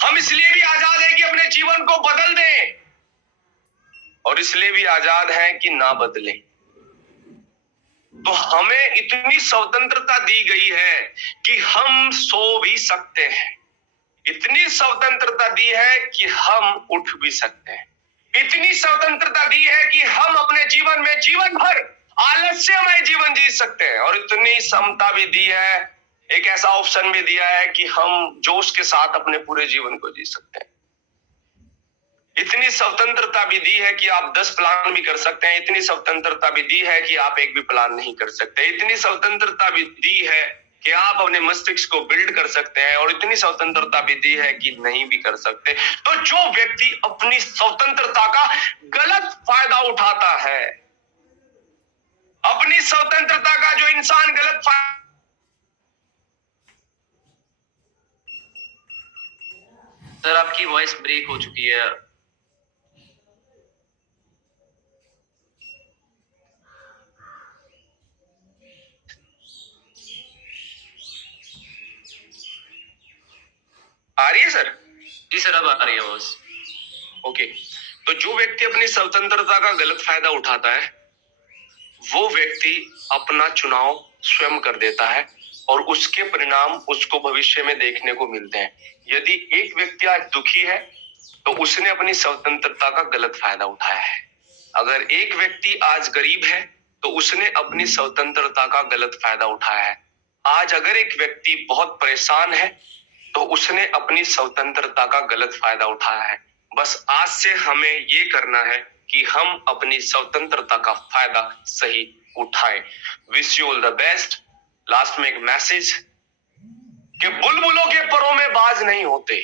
हम इसलिए भी आजाद है कि अपने जीवन को बदल दें, और इसलिए भी आजाद है कि ना बदलें। तो हमें इतनी स्वतंत्रता दी गई है कि हम सो भी सकते हैं, इतनी स्वतंत्रता दी है कि हम उठ भी सकते हैं, इतनी स्वतंत्रता दी है कि हम अपने जीवन में जीवन भर आलस्यमय जीवन जी सकते हैं, और इतनी समता भी दी है, एक ऐसा ऑप्शन भी दिया है कि हम जोश के साथ अपने पूरे जीवन को जी सकते हैं। इतनी स्वतंत्रता भी दी है कि आप 10 प्लान भी कर सकते हैं, इतनी स्वतंत्रता भी दी है कि आप एक भी प्लान नहीं कर सकते, इतनी स्वतंत्रता भी दी है कि आप अपने मस्तिष्क को बिल्ड कर सकते हैं, और इतनी स्वतंत्रता भी दी है कि नहीं भी कर सकते। तो जो व्यक्ति अपनी स्वतंत्रता का गलत फायदा उठाता है, अपनी स्वतंत्रता का जो इंसान गलत फायदा, सर आपकी वॉइस ब्रेक हो चुकी है। आ रही है सर? जी सर, अब आ रही है वॉइस। ओके, तो जो व्यक्ति अपनी स्वतंत्रता का गलत फायदा उठाता है, वो व्यक्ति अपना चुनाव स्वयं कर देता है, और उसके परिणाम उसको भविष्य में देखने को मिलते हैं। यदि एक व्यक्ति आज दुखी है, तो उसने अपनी स्वतंत्रता का गलत फायदा उठाया है। अगर एक व्यक्ति आज गरीब है, तो उसने अपनी स्वतंत्रता का गलत फायदा उठाया है। आज अगर एक व्यक्ति बहुत परेशान है, तो उसने अपनी स्वतंत्रता का गलत फायदा उठाया है। बस आज से हमें ये करना है कि हम अपनी स्वतंत्रता का फायदा सही उठाएं। Wish you all the best. Last में एक मैसेज कि बुलबुलों के परों में बाज नहीं होते,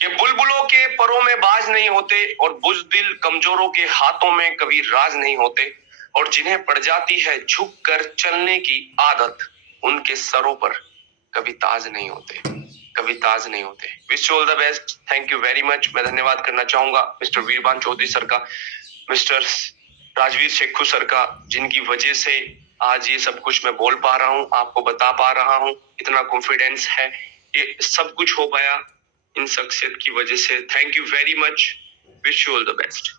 कि बुलबुलों के परों में बाज नहीं होते, और बुज़दिल कमजोरों के हाथों में कभी राज नहीं होते, और जिन्हें पड़ जाती है झुककर चलने की आदत, उनके सरों पर कभी ताज नहीं होते, कभी ताज नहीं होते। Wish you all the best. Thank you very much. मैं धन्यवाद करना चाहूंगा मिस्टर वीरबान चौधरी सर का, मिस्टर राजवीर शेखू सर का, जिनकी वजह से आज ये सब कुछ मैं बोल पा रहा हूँ, आपको बता पा रहा हूँ, इतना कॉन्फिडेंस है, ये सब कुछ हो पाया इन शख्सियत की वजह से। Thank you very much. Wish you all the best.